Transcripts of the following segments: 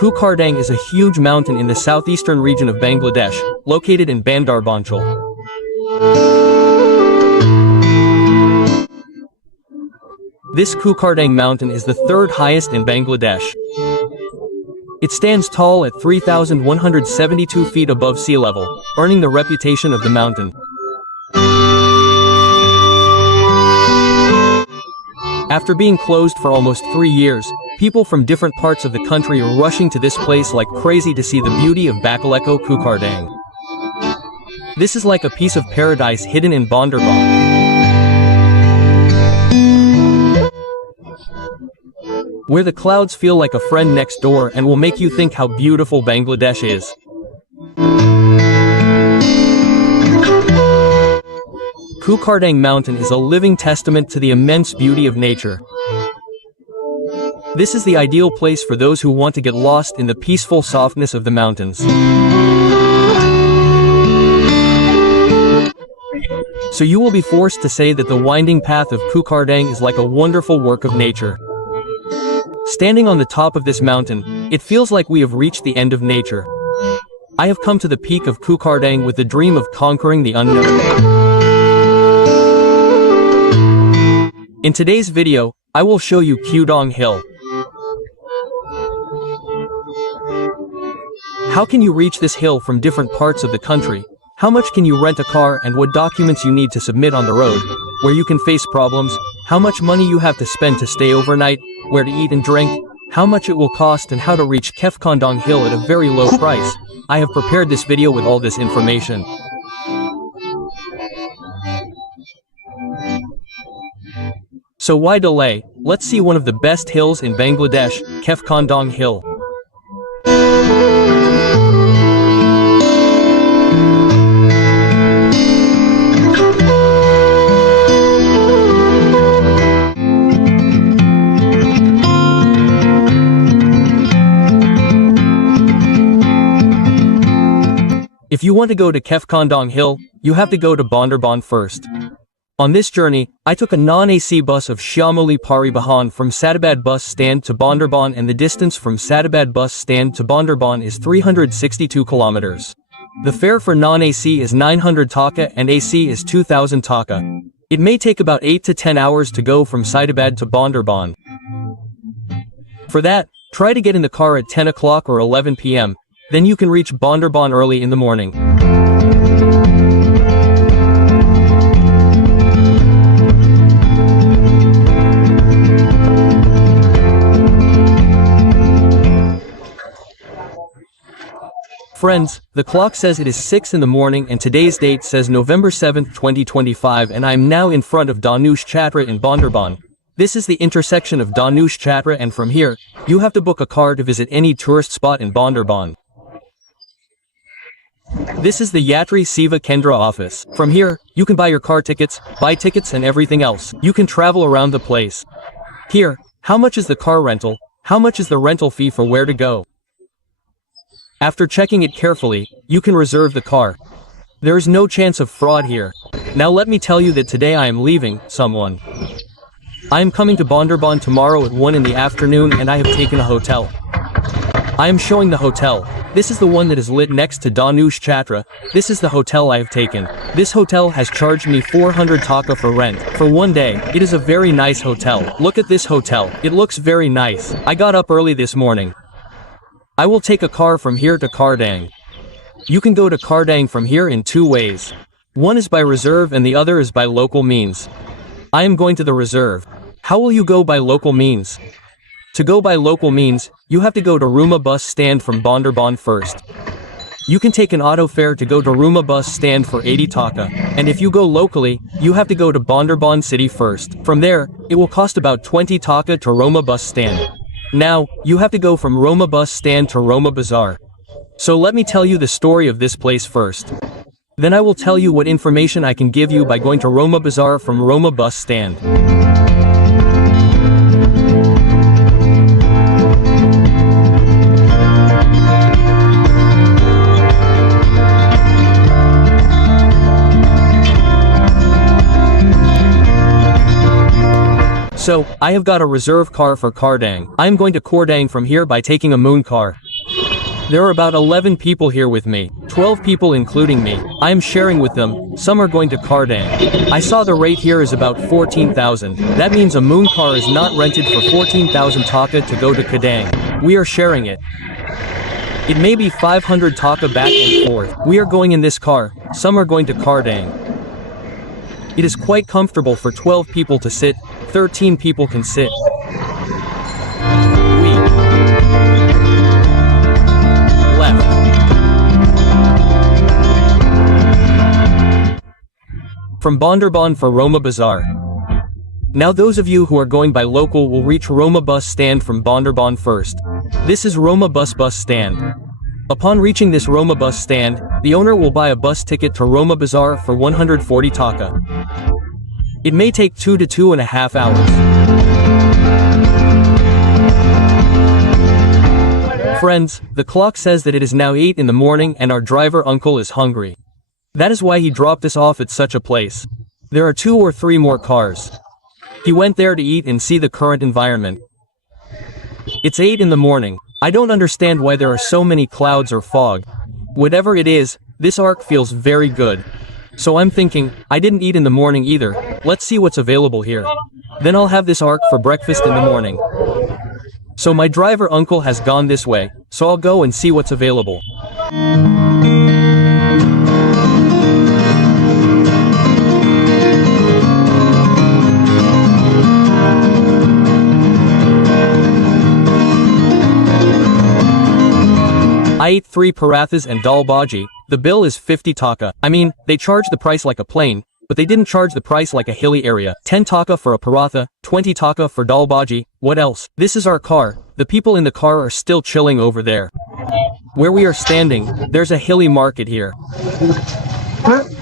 Keokradong is a huge mountain in the southeastern region of Bangladesh, located in Bandarban. This Keokradong mountain is the third highest in Bangladesh. It stands tall at 3,172 feet above sea level, earning the reputation of the mountain. After being closed for almost 3 years, people from different parts of the country are rushing to this place like crazy to see the beauty of Bakaleko Keokradong. This is like a piece of paradise hidden in Bandarban. Where the clouds feel like a friend next door and will make you think how beautiful Bangladesh is. Keokradong Mountain is a living testament to the immense beauty of nature. This is the ideal place for those who want to get lost in the peaceful softness of the mountains. So you will be forced to say that the winding path of Keokradong is like a wonderful work of nature. Standing on the top of this mountain, it feels like we have reached the end of nature. I have come to the peak of Keokradong with the dream of conquering the unknown. In today's video, I will show you Keokradong Hill. How can you reach this hill from different parts of the country? How much can you rent a car and what documents you need to submit on the road? Where you can face problems? How much money you have to spend to stay overnight? Where to eat and drink? How much it will cost and how to reach Keokradong Hill at a very low price? I have prepared this video with all this information. So why delay? Let's see one of the best hills in Bangladesh, Keokradong Hill. If you want to go to Keokradong Hill, you have to go to Bandarban first. On this journey, I took a non-AC bus of Shamoli Paribahan from Satabad bus stand to Bandarban, and the distance from Satabad bus stand to Bandarban is 362 kilometers. The fare for non-AC is 900 taka and AC is 2000 taka. It may take about 8 to 10 hours to go from Satabad to Bandarban. For that, try to get in the car at 10 o'clock or 11 p.m. Then you can reach Bandarban early in the morning. Friends, the clock says it is 6 in the morning and today's date says November 7, 2025, and I am now in front of Dhanush Chatra in Bandarban. This is the intersection of Dhanush Chatra, and from here, you have to book a car to visit any tourist spot in Bandarban. This is the Yatri Seva Kendra office. From here, you can buy your car tickets, buy tickets and everything else. You can travel around the place. Here, how much is the car rental? How much is the rental fee for where to go? After checking it carefully, you can reserve the car. There is no chance of fraud here. Now let me tell you that today I am leaving someone. I am coming to Bandarban tomorrow at 1 in the afternoon and I have taken a hotel. I am showing the hotel. This is the one that is lit next to Dhanush Chatra. This is the hotel I have taken. This hotel has charged me 400 taka for rent for 1 day. It is a very nice hotel. Look at this hotel. It looks very nice. I got up early this morning. I will take a car from here to Keokradong. You can go to Keokradong from here in 2 ways. One is by reserve and the other is by local means. I am going to the reserve. How will you go by local means? To go by local means, you have to go to Ruma bus stand from Bandarban first. You can take an auto fare to go to Ruma bus stand for 80 taka, and if you go locally, you have to go to Bandarban city first. From there, it will cost about 20 taka to Ruma bus stand. Now, you have to go from Ruma bus stand to Ruma Bazar. So let me tell you the story of this place first. Then I will tell you what information I can give you by going to Ruma Bazar from Ruma bus stand. So, I have got a reserve car for Keokradong. I am going to Keokradong from here by taking a moon car. There are about 11 people here with me, 12 people including me. I am sharing with them, some are going to Keokradong. I saw the rate here is about 14,000. That means a moon car is not rented for 14,000 taka to go to Keokradong. We are sharing it. It may be 500 taka back and forth. We are going in this car, some are going to Keokradong. It is quite comfortable for 12 people to sit, 13 people can sit. From Bandarban for Ruma Bazar. Now those of you who are going by local will reach Ruma bus stand from Bandarban first. This is Ruma bus stand. Upon reaching this Ruma bus stand, the owner will buy a bus ticket to Ruma Bazar for 140 taka. It may take 2 to 2.5 hours. Friends, the clock says that it is now 8 in the morning and our driver uncle is hungry. That is why he dropped us off at such a place. There are 2 or 3 more cars. He went there to eat and see the current environment. It's 8 in the morning. I don't understand why there are so many clouds or fog. Whatever it is, this arc feels very good. So I'm thinking, I didn't eat in the morning either. Let's see what's available here. Then I'll have this arc for breakfast in the morning. So my driver uncle has gone this way, so I'll go and see what's available. I ate 3 parathas and dal bhaji. The bill is 50 taka. I mean, they charge the price like a plane, but they didn't charge the price like a hilly area. 10 taka for a paratha, 20 taka for dal bhaji. What else? This is our car. The people in the car are still chilling over there. Where we are standing, there's a hilly market here.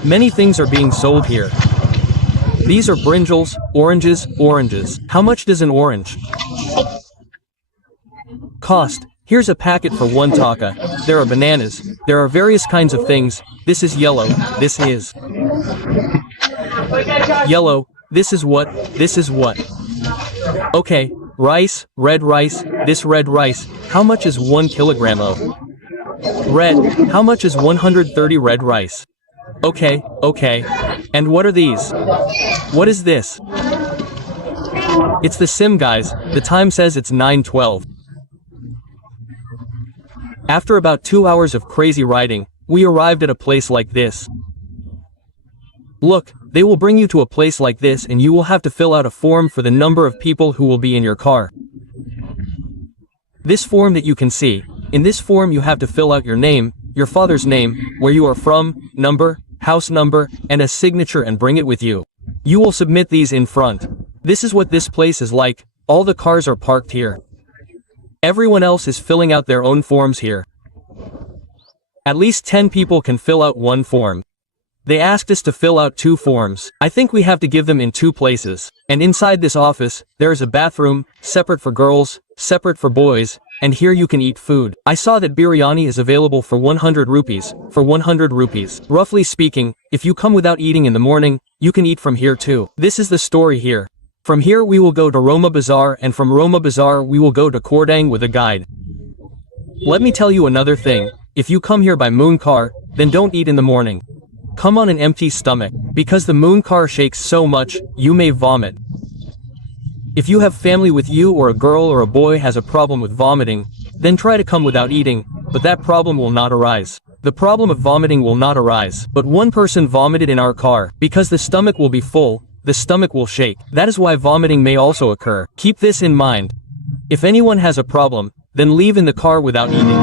Many things are being sold here. These are brinjals, oranges. How much does an orange cost? Here's a packet for 1 taka. There are bananas. There are various kinds of things. This is yellow. This is yellow. This is what? This is what? Okay, rice, red rice, this red rice. How much is 1 kilogram of red? How much is 130 red rice? Okay. And what are these? What is this? It's the SIM, guys. The time says it's 9:12. After about 2 hours of crazy riding, we arrived at a place like this. Look, they will bring you to a place like this and you will have to fill out a form for the number of people who will be in your car. This form that you can see, in this form you have to fill out your name, your father's name, where you are from, number, house number, and a signature and bring it with you. You will submit these in front. This is what this place is like. All the cars are parked here. Everyone else is filling out their own forms here. At least 10 people can fill out 1 form. They asked us to fill out 2 forms. I think we have to give them in 2 places. And inside this office, there is a bathroom, separate for girls, separate for boys, and here you can eat food. I saw that biryani is available for 100 rupees, Roughly speaking, if you come without eating in the morning, you can eat from here too. This is the story here. From here we will go to Ruma Bazar and from Ruma Bazar we will go to Keokradong with a guide. Let me tell you another thing, if you come here by moon car, then don't eat in the morning. Come on an empty stomach, because the moon car shakes so much, you may vomit. If you have family with you or a girl or a boy has a problem with vomiting, then try to come without eating, but that problem will not arise. The problem of vomiting will not arise, but one person vomited in our car, because the stomach will be full, the stomach will shake. That is why vomiting may also occur. Keep this in mind. If anyone has a problem, then leave in the car without eating.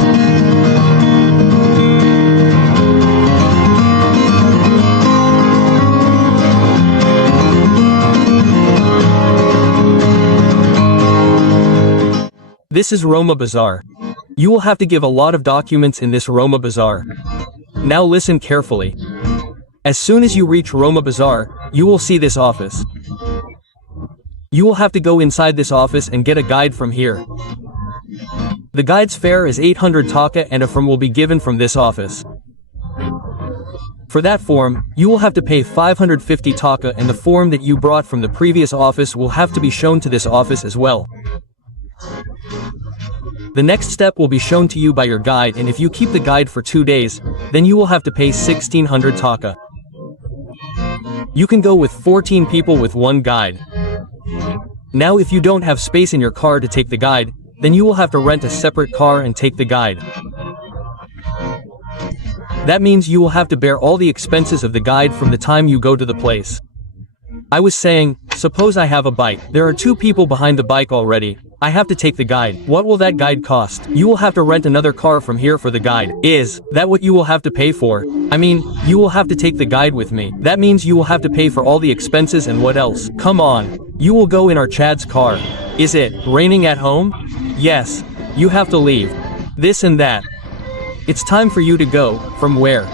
This is Ruma Bazar. You will have to give a lot of documents in this Ruma Bazar. Now listen carefully. As soon as you reach Ruma Bazar, you will see this office. You will have to go inside this office and get a guide from here. The guide's fare is 800 taka and a form will be given from this office. For that form, you will have to pay 550 taka and the form that you brought from the previous office will have to be shown to this office as well. The next step will be shown to you by your guide, and if you keep the guide for 2 days, then you will have to pay 1600 taka. You can go with 14 people with one guide. Now if you don't have space in your car to take the guide, then you will have to rent a separate car and take the guide. That means you will have to bear all the expenses of the guide from the time you go to the place. I was saying, suppose I have a bike. There are 2 people behind the bike already. I have to take the guide. What will that guide cost? You will have to rent another car from here for the guide. Is that what you will have to pay for? I mean, you will have to take the guide with me. That means you will have to pay for all the expenses and what else? Come on. You will go in our Chad's car. Is it raining at home? Yes. You have to leave. This and that. It's time for you to go. From where?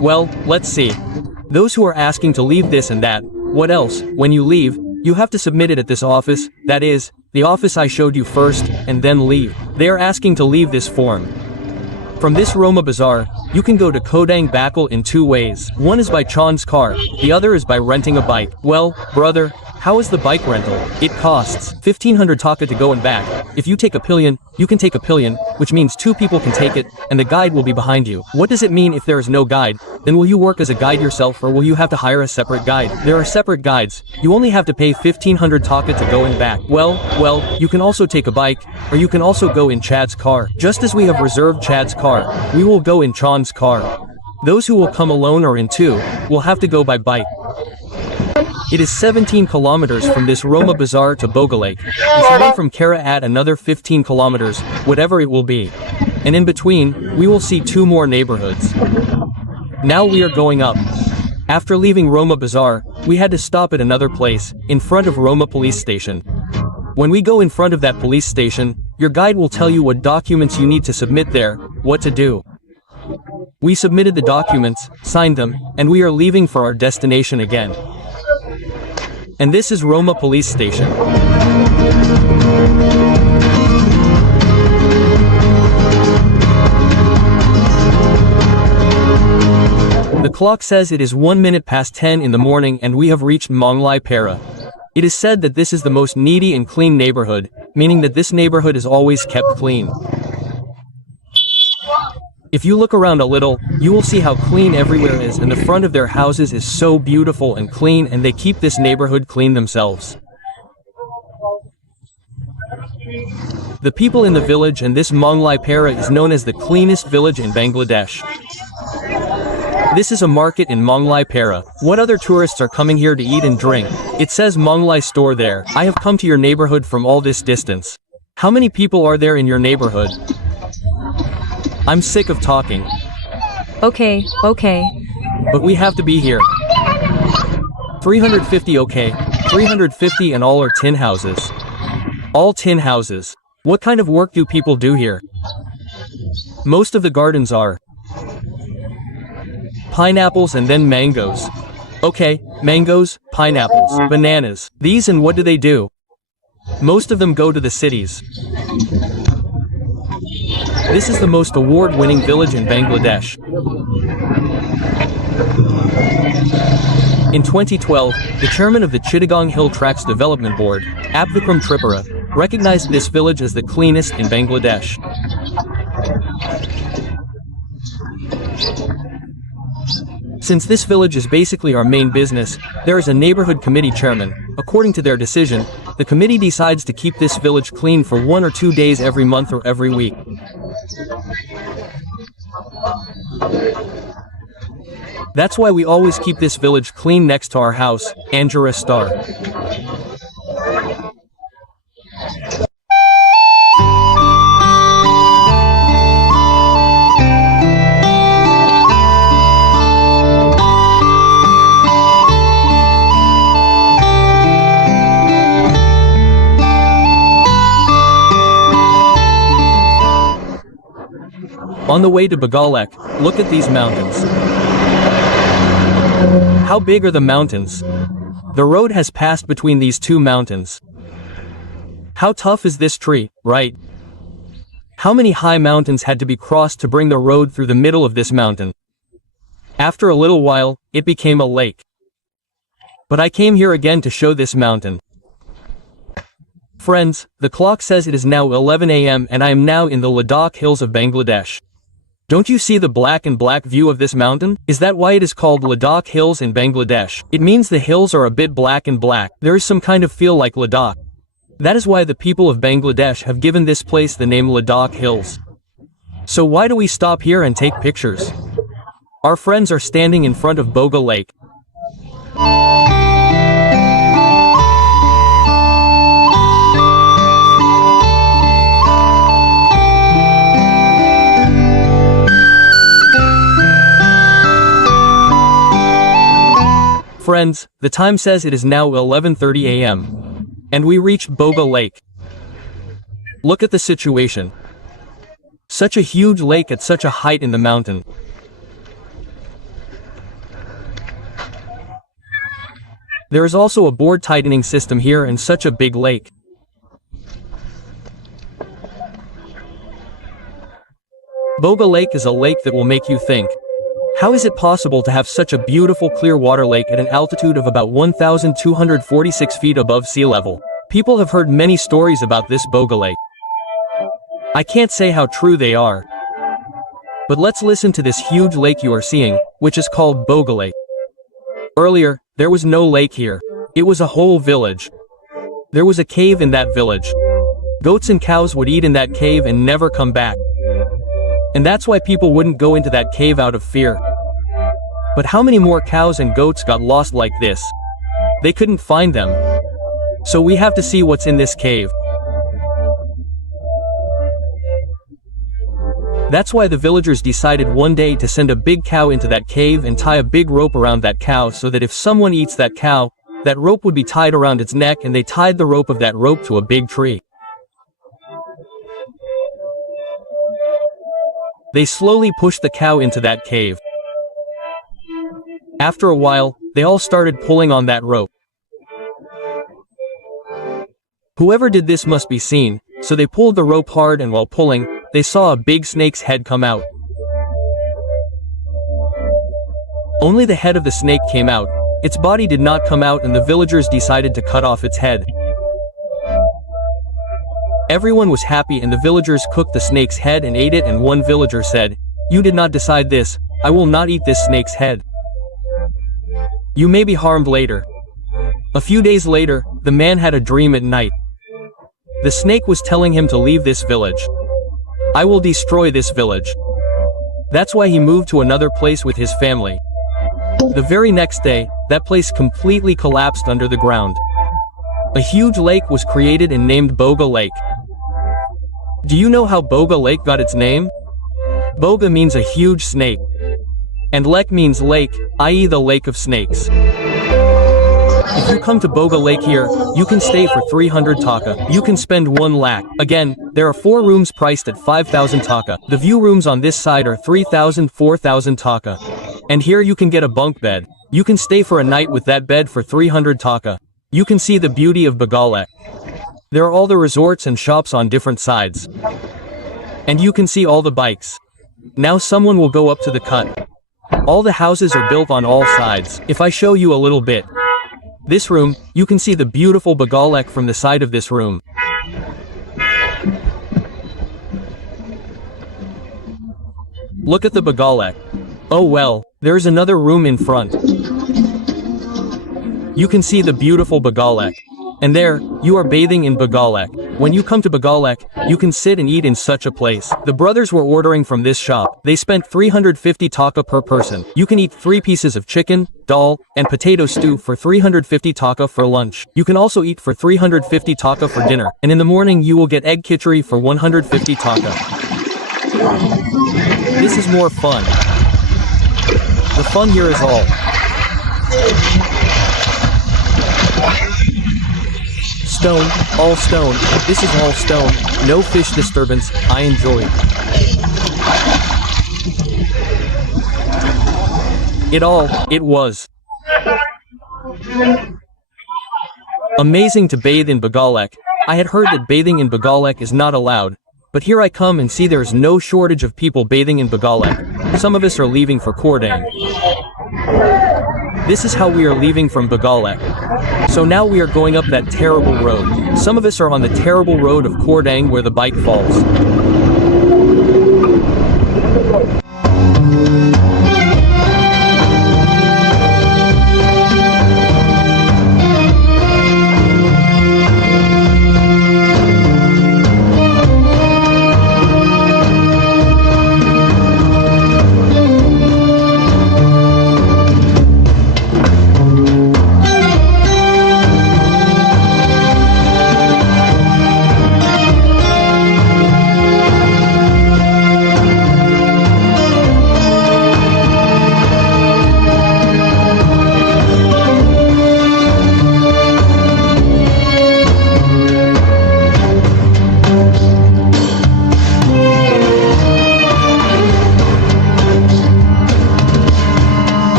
Well, let's see. Those who are asking to leave this and that. What else? When you leave, you have to submit it at this office, that is, the office I showed you first, and then leave. They are asking to leave this form. From this Ruma Bazar, you can go to Keokradong Bandarban in 2 ways. One is by Chan's car, the other is by renting a bike. Well, brother, how is the bike rental? It costs 1500 taka to go and back. If you take a pillion, you can take a pillion, which means 2 people can take it, and the guide will be behind you. What does it mean if there is no guide? Then will you work as a guide yourself, or will you have to hire a separate guide? There are separate guides. You only have to pay 1500 taka to go and back. Well, you can also take a bike, or you can also go in Chad's car. Just as we have reserved Chad's car, we will go in Chan's car. Those who will come alone or in 2, will have to go by bike. It is 17 kilometers from this Ruma Bazar to Boga Lake, and away from Kara at another 15 kilometers, whatever it will be. And in between, we will see 2 more neighborhoods. Now we are going up. After leaving Ruma Bazar, we had to stop at another place, in front of Ruma police station. When we go in front of that police station, your guide will tell you what documents you need to submit there, what to do. We submitted the documents, signed them, and we are leaving for our destination again. And this is Ruma police station. The clock says it is 1 minute past 10 in the morning and we have reached Munlai Para. It is said that this is the most needy and clean neighborhood, meaning that this neighborhood is always kept clean. If you look around a little, you will see how clean everywhere is, and the front of their houses is so beautiful and clean, and they keep this neighborhood clean themselves. The people in the village and this Munlai Para is known as the cleanest village in Bangladesh. This is a market in Munlai Para. What other tourists are coming here to eat and drink? It says Munlai store there. I have come to your neighborhood from all this distance. How many people are there in your neighborhood? I'm sick of talking. Okay. But we have to be here. 350 okay. 350 and all are tin houses. All tin houses. What kind of work do people do here? Most of the gardens are pineapples and then mangoes. Okay, mangoes, pineapples, bananas. These, and what do they do? Most of them go to the cities. This is the most award-winning village in Bangladesh. In 2012, the chairman of the Chittagong Hill Tracts Development Board, Abvikram Tripura, recognized this village as the cleanest in Bangladesh. Since this village is basically our main business, there is a neighborhood committee chairman. According to their decision, the committee decides to keep this village clean for 1 or 2 days every month or every week. That's why we always keep this village clean next to our house, Anjura Star. On the way to Bagalek, look at these mountains. How big are the mountains? The road has passed between these 2 mountains. How tough is this tree, right? How many high mountains had to be crossed to bring the road through the middle of this mountain? After a little while, it became a lake. But I came here again to show this mountain. Friends, the clock says it is now 11 a.m. and I am now in the Ladakh hills of Bangladesh. Don't you see the black and black view of this mountain? Is that why it is called Ladakh Hills in Bangladesh? It means the hills are a bit black and black. There is some kind of feel like Ladakh. That is why the people of Bangladesh have given this place the name Ladakh Hills. So why do we stop here and take pictures? Our friends are standing in front of Boga Lake. Friends, the time says it is now 11:30 a.m. and we reached Boga Lake. Look at the situation. Such a huge lake at such a height in the mountain. There is also a board tightening system here in such a big lake. Boga Lake is a lake that will make you think. How is it possible to have such a beautiful clear water lake at an altitude of about 1,246 feet above sea level? People have heard many stories about this Boga Lake. I can't say how true they are. But let's listen to this huge lake you are seeing, which is called Boga Lake. Earlier, there was no lake here. It was a whole village. There was a cave in that village. Goats and cows would eat in that cave and never come back. And that's why people wouldn't go into that cave out of fear. But how many more cows and goats got lost like this? They couldn't find them. So we have to see what's in this cave. That's why the villagers decided one day to send a big cow into that cave and tie a big rope around that cow so that if someone eats that cow, that rope would be tied around its neck, and they tied the rope of that rope to a big tree. They slowly pushed the cow into that cave. After a while, they all started pulling on that rope. Whoever did this must be seen, so they pulled the rope hard, and while pulling, they saw a big snake's head come out. Only the head of the snake came out. Its body did not come out, and the villagers decided to cut off its head. Everyone was happy, and the villagers cooked the snake's head and ate it, and one villager said, "You did not decide this. I will not eat this snake's head. You may be harmed later." A few days later, the man had a dream at night. The snake was telling him to leave this village. "I will destroy this village." That's why he moved to another place with his family. The very next day, that place completely collapsed under the ground. A huge lake was created and named Boga Lake. Do you know how Boga Lake got its name? Boga means a huge snake. And Lek means lake, i.e. the lake of snakes. If you come to Boga Lake here, you can stay for 300 taka. You can spend 1 lakh. Again, there are 4 rooms priced at 5,000 taka. The view rooms on this side are 3,000, 4,000 taka. And here you can get a bunk bed. You can stay for a night with that bed for 300 taka. You can see the beauty of Boga Lake. There are all the resorts and shops on different sides. And you can see all the bikes. Now someone will go up to the cut. All the houses are built on all sides. If I show you a little bit. This room, you can see the beautiful Boga Lake from the side of this room. Look at the Boga Lake. Oh well, there's another room in front. You can see the beautiful Boga Lake. And there, you are bathing in Boga Lake. When you come to Boga Lake, you can sit and eat in such a place. The brothers were ordering from this shop. They spent 350 taka per person. You can eat 3 pieces of chicken, dal, and potato stew for 350 taka for lunch. You can also eat for 350 taka for dinner. And in the morning you will get egg khichdi for 150 taka. This is more fun. The fun here is all. Stone, all stone, this is all stone, no fish disturbance, I enjoy it was amazing to bathe in Boga Lake. I had heard that bathing in Boga Lake is not allowed, but here I come and see there is no shortage of people bathing in Boga Lake. Some of us are leaving for Keokradong. This is how we are leaving from Bagalek. So now we are going up that terrible road. Some of us are on the terrible road of Keokradong where the bike falls.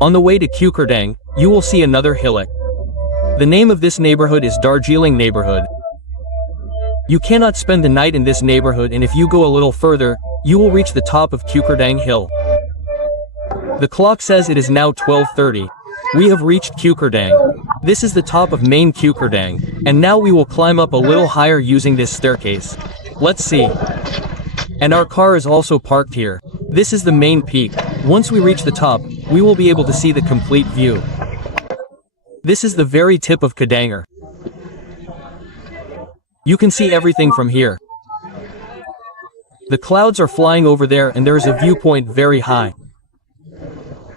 On the way to Keokradong, you will see another hillock. The name of this neighborhood is Darjeeling neighborhood. You cannot spend the night in this neighborhood, and if you go a little further, you will reach the top of Keokradong Hill. The clock says it is now 12:30. We have reached Keokradong. This is the top of main Keokradong, and now we will climb up a little higher using this staircase. Let's see. And our car is also parked here. This is the main peak. Once we reach the top, we will be able to see the complete view. This is the very tip of Keokradong. You can see everything from here. The clouds are flying over there, and there is a viewpoint very high.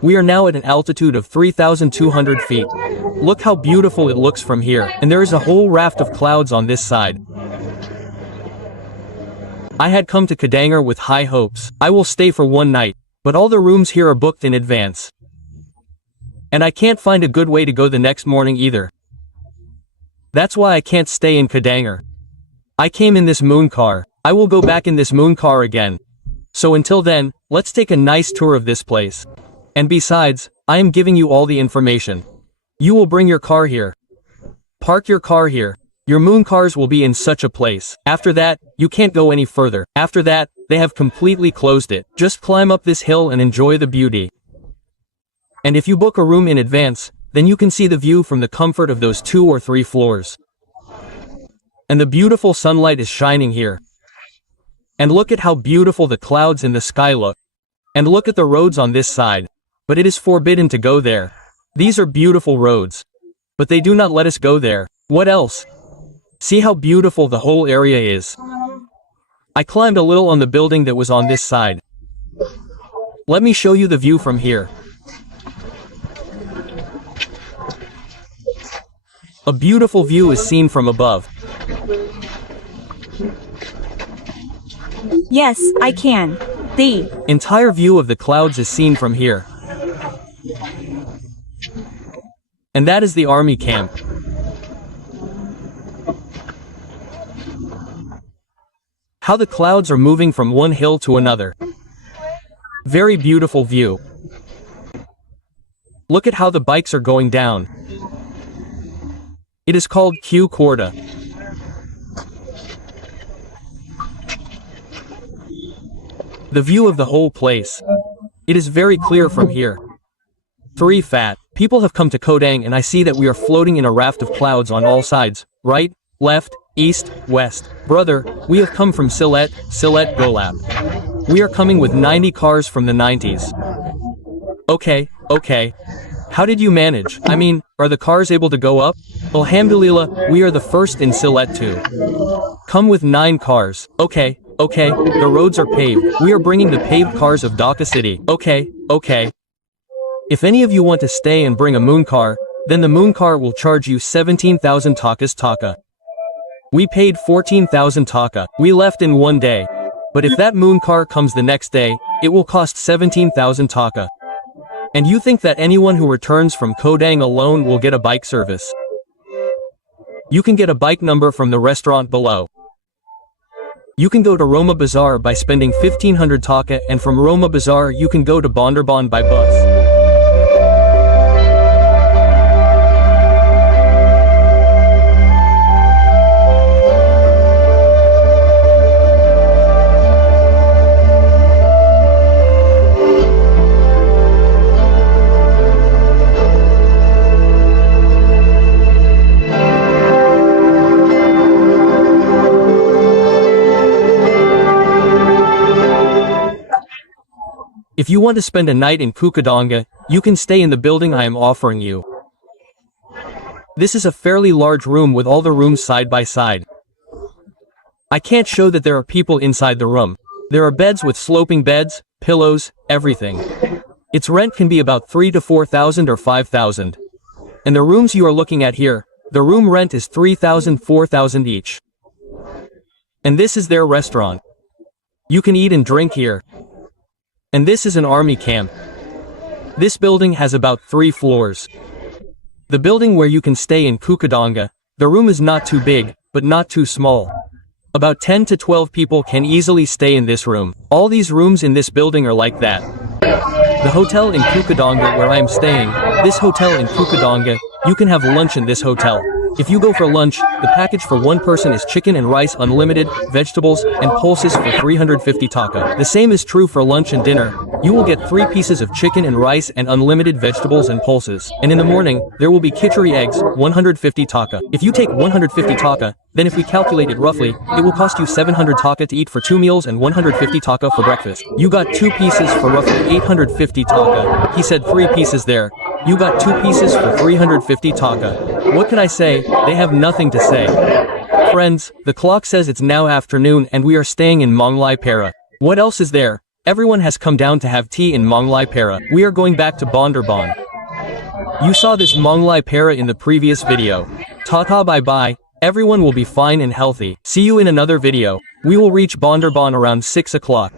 We are now at an altitude of 3,200 feet. Look how beautiful it looks from here, and there is a whole raft of clouds on this side. I had come to Keokradong with high hopes. I will stay for one night, but all the rooms here are booked in advance. And I can't find a good way to go the next morning either. That's why I can't stay in Keokradong. I came in this moon car. I will go back in this moon car again. So until then, let's take a nice tour of this place. And besides, I am giving you all the information. You will bring your car here. Park your car here. Your moon cars will be in such a place. After that, you can't go any further. After that, they have completely closed it. Just climb up this hill and enjoy the beauty. And if you book a room in advance, then you can see the view from the comfort of those 2 or 3 floors. And the beautiful sunlight is shining here. And look at how beautiful the clouds in the sky look. And look at the roads on this side. But it is forbidden to go there. These are beautiful roads. But they do not let us go there. What else? See how beautiful the whole area is. I climbed a little on the building that was on this side. Let me show you the view from here. A beautiful view is seen from above. Yes, I can. The entire view of the clouds is seen from here. And that is the army camp. How the clouds are moving from one hill to another. Very beautiful view. Look at how the bikes are going down. It is called Keokradong. The view of the whole place. It is very clear from here. 3 fat people have come to Keokradong, and I see that we are floating in a raft of clouds on all sides. Right, left, east, west. Brother, we have come from Sylhet Golap. We are coming with 90 cars from the 90s. Okay. How did you manage? I mean, are the cars able to go up? Alhamdulillah, we are the first in Sylhet too. Come with 9 cars. Okay, the roads are paved. We are bringing the paved cars of Dhaka city. Okay. If any of you want to stay and bring a moon car, then the moon car will charge you 17,000 taka. We paid 14,000 taka. We left in one day. But if that moon car comes the next day, it will cost 17,000 taka. And you think that anyone who returns from Keokradong alone will get a bike service? You can get a bike number from the restaurant below. You can go to Ruma Bazar by spending 1,500 taka, and from Ruma Bazar you can go to Bandarban by bus. you want to spend a night in Keokradong, you can stay in the building I am offering you. This is a fairly large room with all the rooms side by side. I can't show that there are people inside the room. There are beds with sloping beds, pillows, everything. Its rent can be about 3 to 4,000 or 5,000. And the rooms you are looking at here, the room rent is 3,000, 4,000 each. And this is their restaurant. You can eat and drink here. And this is an army camp. This building has about 3 floors. The building where you can stay in Keokradong, the room is not too big, but not too small. About 10 to 12 people can easily stay in this room. All these rooms in this building are like that. The hotel in Keokradong where I am staying, this hotel in Keokradong, you can have lunch in this hotel. If you go for lunch, the package for one person is chicken and rice unlimited, vegetables, and pulses for 350 taka. The same is true for lunch and dinner. You will get 3 pieces of chicken and rice and unlimited vegetables and pulses. And in the morning, there will be khichdi eggs, 150 taka. If you take 150 taka, then if we calculate it roughly, it will cost you 700 taka to eat for 2 meals and 150 taka for breakfast. You got 2 pieces for roughly 850 taka. He said 3 pieces there. You got 2 pieces for 350 taka. What can I say? They have nothing to say. Friends, the clock says it's now afternoon and we are staying in Munlai Para. What else is there? Everyone has come down to have tea in Munlai Para. We are going back to Bandarban. You saw this Munlai Para in the previous video. Tata bye bye. Everyone will be fine and healthy. See you in another video. We will reach Bandarban around 6 o'clock.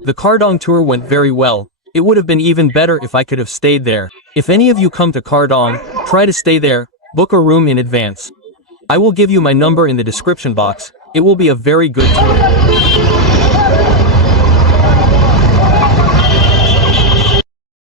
The Keokradong tour went very well. It would have been even better if I could have stayed there. If any of you come to Keokradong, try to stay there, book a room in advance. I will give you my number in the description box. It will be a very good tour.